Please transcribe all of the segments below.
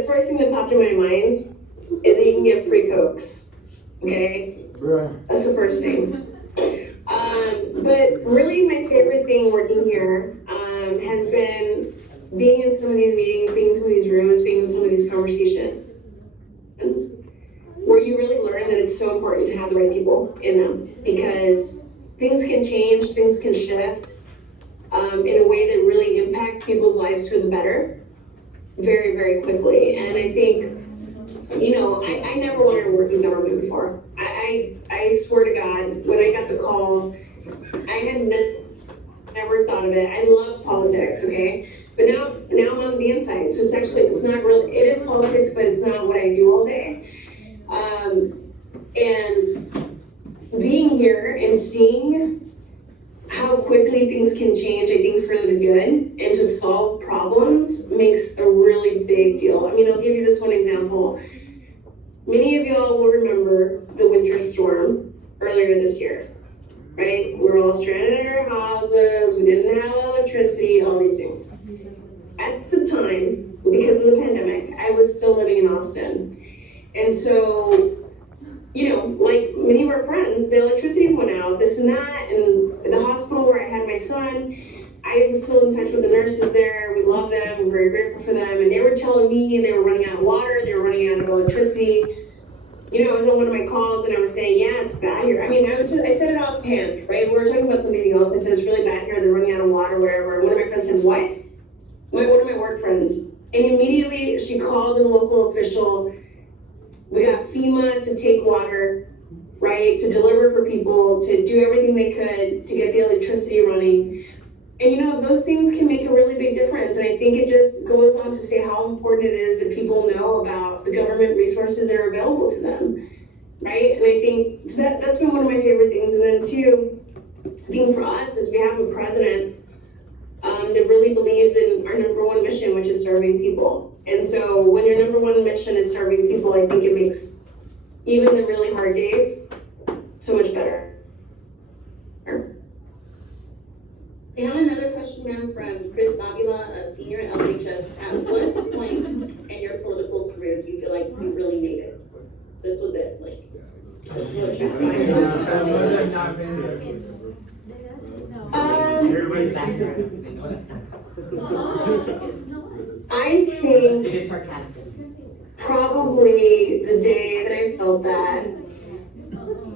the first thing that popped in my mind is that you can get free Cokes. Okay? That's the first thing. But really my favorite thing working here has been being in some of these meetings, being in some of these rooms, being in some of these conversations, where you really learn that it's so important to have the right people in them, because things can change, things can shift in a way that really impacts people's lives for the better very, very quickly. And I think, you know, I never wanted to work in government before. I swear to God, when I got the call, I had never thought of it. I love politics, okay? But now I'm on the inside, so it's not really, it is politics, but it's not what I do all day. And being here and seeing how quickly things can change, I think, for the good, and to solve problems makes a really big deal. I mean, I'll give you this one example. Many of y'all will remember the winter storm earlier this year, right? We were all stranded in our houses, we didn't have electricity, all these things. At the time, because of the pandemic, I was still living in Austin. And so, you know, like many of our friends, the electricity went out, this and that, and the hospital where I had my son, I was still in touch with the nurses there. We love them, we're very grateful for them, and they were telling me they were running out of water, they were running out of electricity. You know, I was on one of my calls and I was saying, yeah, it's bad here. I mean, I said it offhand, right? We were talking about something else. I said, it's really bad here, they're running out of water, wherever. One of my friends said, what? One of my work friends. And immediately she called the local official. We got FEMA to take water, right, to deliver for people, to do everything they could to get the electricity running. And you know, those things can make a really big difference. And I think it just goes on to say how important it is that people know about the government resources that are available to them, right? And I think so that's been one of my favorite things. And then two, I think for us is we have a president that really believes in our number one mission, which is serving people. And so when your number one mission is serving people, I think it makes even the really hard days so much better. I have another question, ma'am, from Chris Davila, a senior at LHS. At what point in your political career do you feel like you really made it? This was it, like. I think probably the day that I felt that.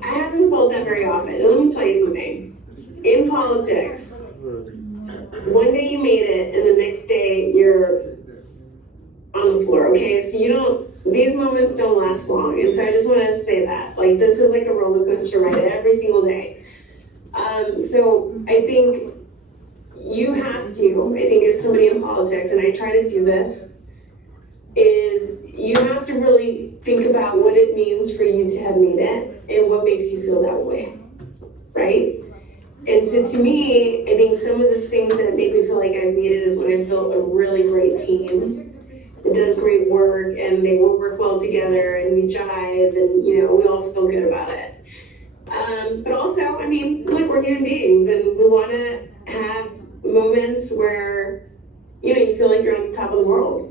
I haven't felt that very often. And let me tell you something. In politics, one day you made it, and the next day you're on the floor, okay? So these moments don't last long. And so I just want to say that. Like, this is like a roller coaster ride every single day. So I think you have to, I think as somebody in politics, and I try to do this, is you have to really think about what it means for you to have made it and what makes you feel that way, right? And so to me, I think some of the things that make me feel like I've made it is when I've built a really great team that does great work, and they work well together, and we jive, and we all feel good about it. But also, I mean, look, we're human beings, and we want to have moments where you feel like you're on the top of the world.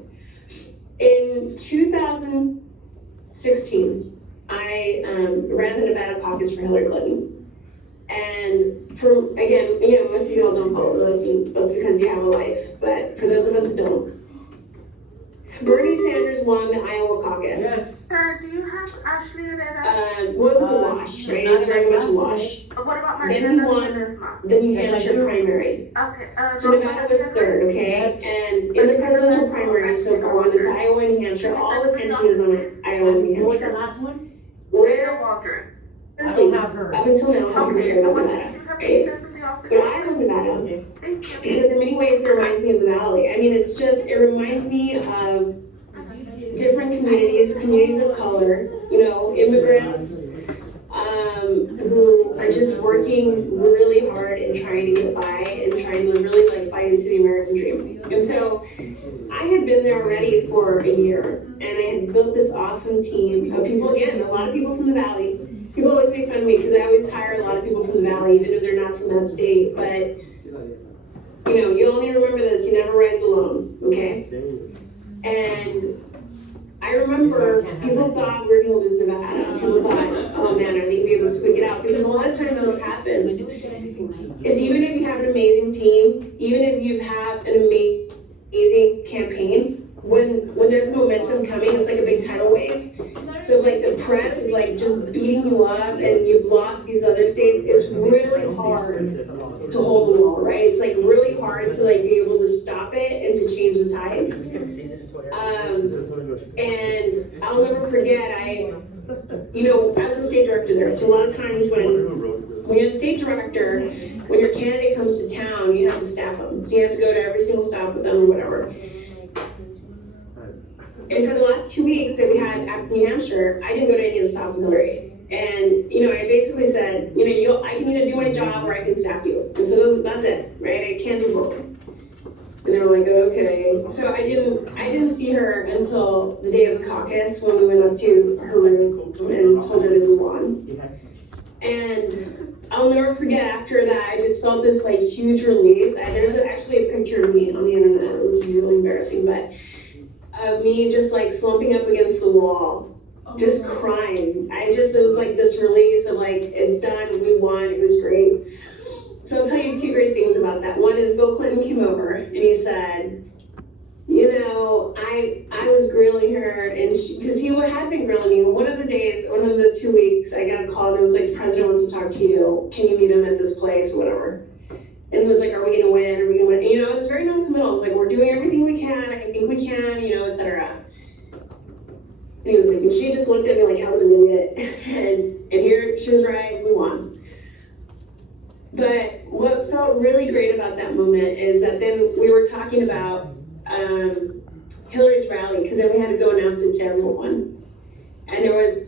In 2016, I ran the Nevada caucus for Hillary Clinton. And again, most of you all don't follow those, and that's because you have a life. But for those of us who don't, Bernie Sanders won the Iowa caucus. Yes. Sir, do you have Ashley and Anna? Well, it was a wash, right? It was very much a wash. What about my Then he won the New Hampshire primary. Okay. So Nevada was third, okay? Yes. And in the presidential primary so far, when it's Iowa and New Hampshire, all attention is on Iowa and New What was the Hampshire. last one? Rita Waldron. I don't have her. Up until now, I haven't Okay, heard so about what Nevada, did you have right? to from the office? But I love Nevada. Okay. Thank you. Because in many ways it reminds me of the Valley. I mean, it reminds me of different communities of color, immigrants, who are just working really hard and trying to get by and trying to really fight into the American dream. And so I had been there already for a year, and I had built this awesome team of people, again, a lot of people from the Valley. People always make fun of me because I always hire a lot of people from the Valley, even if they're not from that state. But, you only remember this, you never rise alone, okay? And remember people thought we were gonna lose Nevada. People thought, oh man, are they gonna be able to squeak it out? Because a lot of times what happens is even if you have an amazing team, even if you have an amazing campaign, when there's momentum coming, it's like a big tidal wave. So like the press is like just beating you up and you've lost these other states, it's really hard to hold the wall, right? It's like really hard to like be able to stop it and to change the tide. And I'll never forget, I was a state director there, so a lot of times when you're the state director, when your candidate comes to town, you have to staff them. So you have to go to every single stop with them or whatever. And for the last 2 weeks that we had at New Hampshire, I didn't go to any of the stops in Hillary. And, I basically said, I can either do my job or I can staff you. And so that's it, right? I can't do both. And they were like, okay. So I didn't see her until the day of the caucus when we went up to her room and told her to move on. And I'll never forget after that, I just felt this like huge release. There's actually a picture of me on the internet. It was really embarrassing, but of me just like slumping up against the wall, just crying. It was like this release of like, it's done, we won, it was great. So I'll tell you two great things about that. One is Bill Clinton came over and he said, I was grilling her and because he had been grilling me. One of the 2 weeks, I got a call and it was like, the president wants to talk to you. Can you meet him at this place, whatever. And it was like, are we gonna win? Are we gonna win? And, it was very non-committal. It was like, we're doing everything we can. I think we can, et cetera. And he was like, and she just looked at me like I was an idiot. And here, she was right, we won. But what felt really great about that moment is that then we were talking about Hillary's rally, because then we had to go announce it to everyone. And there was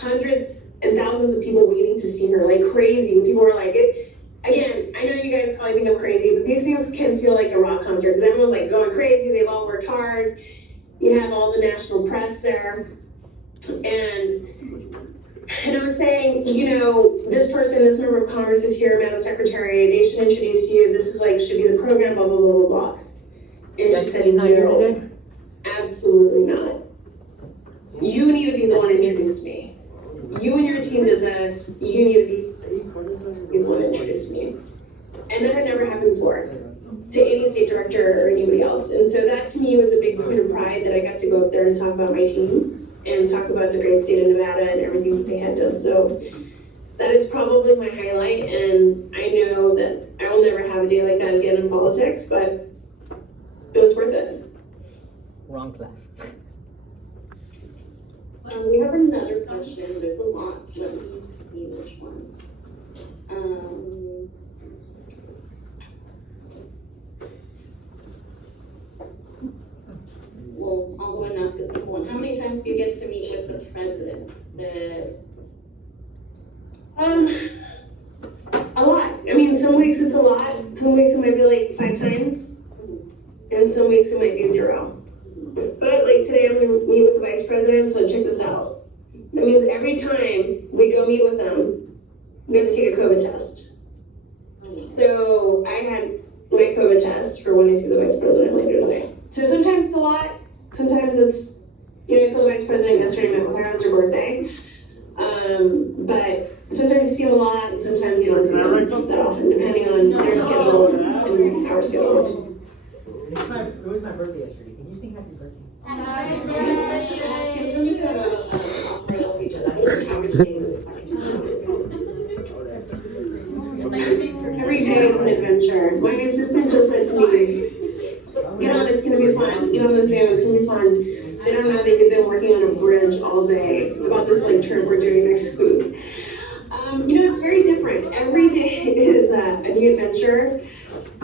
hundreds and thousands of people waiting to see her, like crazy. And people were like, again, I know you guys probably think I'm crazy, but these things can feel like a rock concert because everyone's like going crazy. They've all worked hard. You have all the national press there. And I was saying, this person, this member of Congress is here, Madam Secretary, they should introduce you. This is like, should be the program, blah, blah, blah, blah, blah. And she said, no, absolutely not. You need to be the one to introduce me. You and your team did this. You need to be the one to introduce me. And that had never happened before to any state director or anybody else. And so that to me was a big point of pride that I got to go up there and talk about my team and talk about the great state of Nevada and everything that they had done. So that is probably my highlight. And I know that I will never have a day like that again in politics, but it was worth it. Wrong class. We have another question. There's a lot. Let me see which one. Well, I'll go and ask a simple one. How many times do you get to meet with the president? A lot. I mean, some weeks it's a lot. Some weeks it might be like 5 times, and some weeks it might be 0. But like today, I'm gonna meet with the vice president. So check this out. That means every time we go meet with them, we have to take a COVID test. So I had my COVID test for when I see the vice president later today. So sometimes it's a lot. Sometimes it's, I saw the vice president yesterday. Met with her. It was her birthday. But sometimes you see them a lot, and sometimes you don't see them that often, depending on their schedule and our schedules. It was my birthday yesterday. Can you sing happy birthday? Every day is an adventure. My assistant just said to me, get on, it's gonna be fun. Get on the Zoom, it's gonna be fun. They don't know they've been working on a bridge all day about this like trip we're doing next week. It's very different. Every day is a new adventure.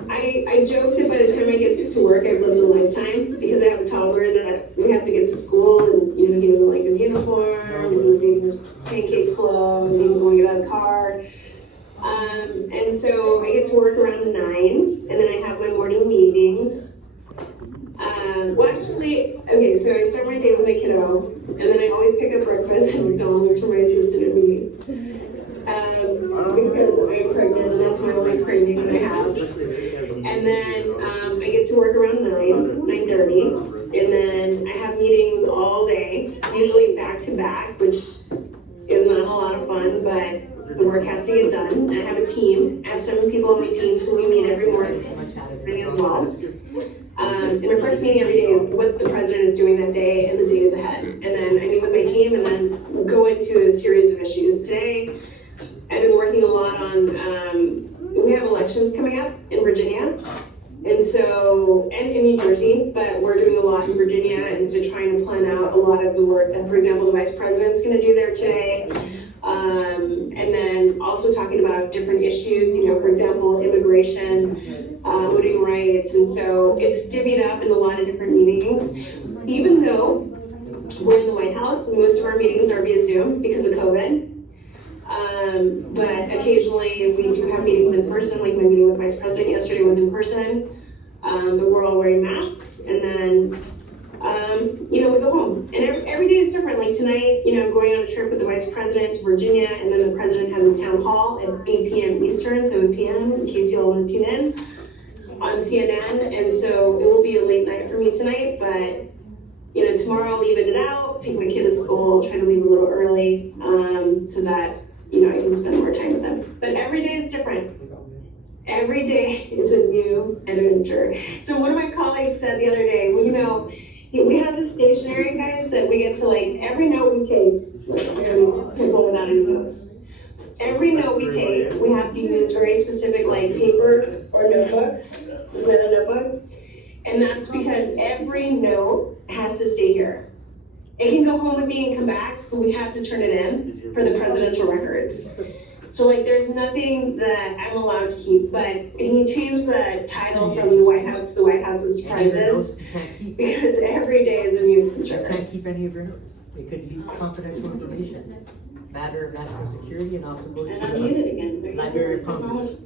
I joke that by the time I get to work, I've lived a lifetime because I have a toddler that we have to get to school and, he doesn't like his uniform, and he's eating his pancake slow, and he doesn't want to get out of the car. And so I get to work around 9, and then I have my morning meetings. So I start my day with my kiddo, and then I always pick up breakfast at McDonald's for my assistant and me. Because I'm pregnant, and that's my only craving that I have. And then I get to work around 9:30, and then I have meetings which is not a lot of fun, but the work has to get done. I have a team. I have 7 people on my team, so we meet every morning as well. And our first meeting every day is what the president is doing that day and the days ahead. And then I meet with my team and then go into a series of issues. Today, I've been working a lot on, we have elections coming up in Virginia. And so, and in New Jersey, but we're doing a lot in Virginia, and so trying to plan out a lot of the work that, for example, the vice president's gonna do there today. And then also talking about different issues, you know, for example, immigration, voting rights, and so it's divvied up in a lot of different meetings. Even though we're in the White House, most of our meetings are via Zoom because of COVID. But occasionally we do have meetings in person, like my meeting with Vice President yesterday was in person. But we're all wearing masks, and then, you know, we go home. And every day is different. Like tonight, you know, I'm going on a trip with the Vice President to Virginia, and then the President has a town hall at 8 p.m. Eastern, 7 p.m., in case you all want to tune in, on CNN. And so it will be a late night for me tonight, but, you know, tomorrow I'll even it out, take my kid to school, try to leave a little early, so that, you know, I can spend more time with them. But every day is different. Every day is a new adventure. So one of my colleagues said the other day, well, you know, we have this stationery, guys, that we get to like, every note we take, people without any notes. Every note we take, we have to use very specific like paper or notebooks, is that a notebook? And that's because every note has to stay here. It can go home with me and come back, but we have to turn it in for the presidential records. So like, there's nothing that I'm allowed to keep, but can you change the title from the White House to the White House's surprises? Because every day is a new adventure. You can't keep any of your notes. It could be confidential information, matter of national security, and also goes And to I'm muted again. the Library of Congress.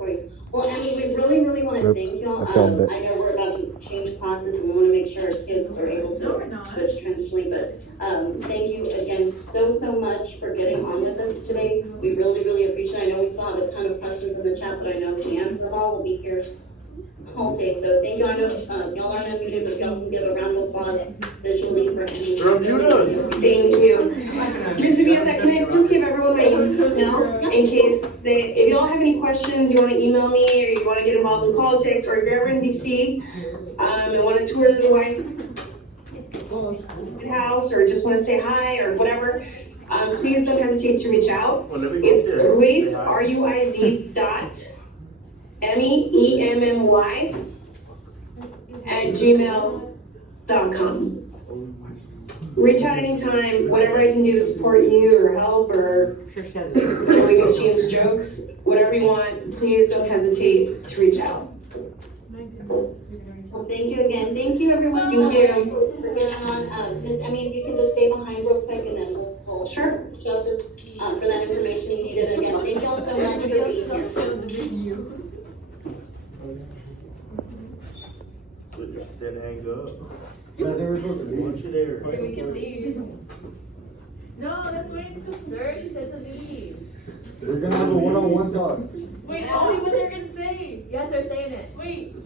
Well, I mean, we really, really want to thank you all. I filmed it. I know we're about to change classes and we want to make sure our kids are able to switch transitionally, but thank you again so much for getting on with us today. We really, really appreciate it. I know we still have a ton of questions in the chat, but I know the answer them all will be here all day. So thank you. I know y'all aren't unmuted, but y'all can give a round of applause visually for any. Thank you. Ms. Viviana, can I just give everyone my email in case if y'all have any questions, you want to email me, or you want to get involved in politics, or if you're ever in DC and want to tour the White House, or just want to say hi, or whatever, please don't hesitate to reach out. It's Ruiz, R-U-I-Z .MEEMMY @gmail.com. Reach out anytime, whatever I can do to support you or help, or we can exchange jokes, whatever you want, please don't hesitate to reach out. Well, thank you again. Thank you, everyone. Thank you. For getting on. Miss, I mean, you can just stay behind real quick and then we'll Sure. show this, for that information you needed. Again, thank you all so much for being here. So you said hang up. No, they were supposed to be. Once you're there. So we can leave. No, that's way too absurd. She said to leave. We're gonna have a one-on-one talk. Wait, only what they're gonna say. Yes, they're saying it. Wait.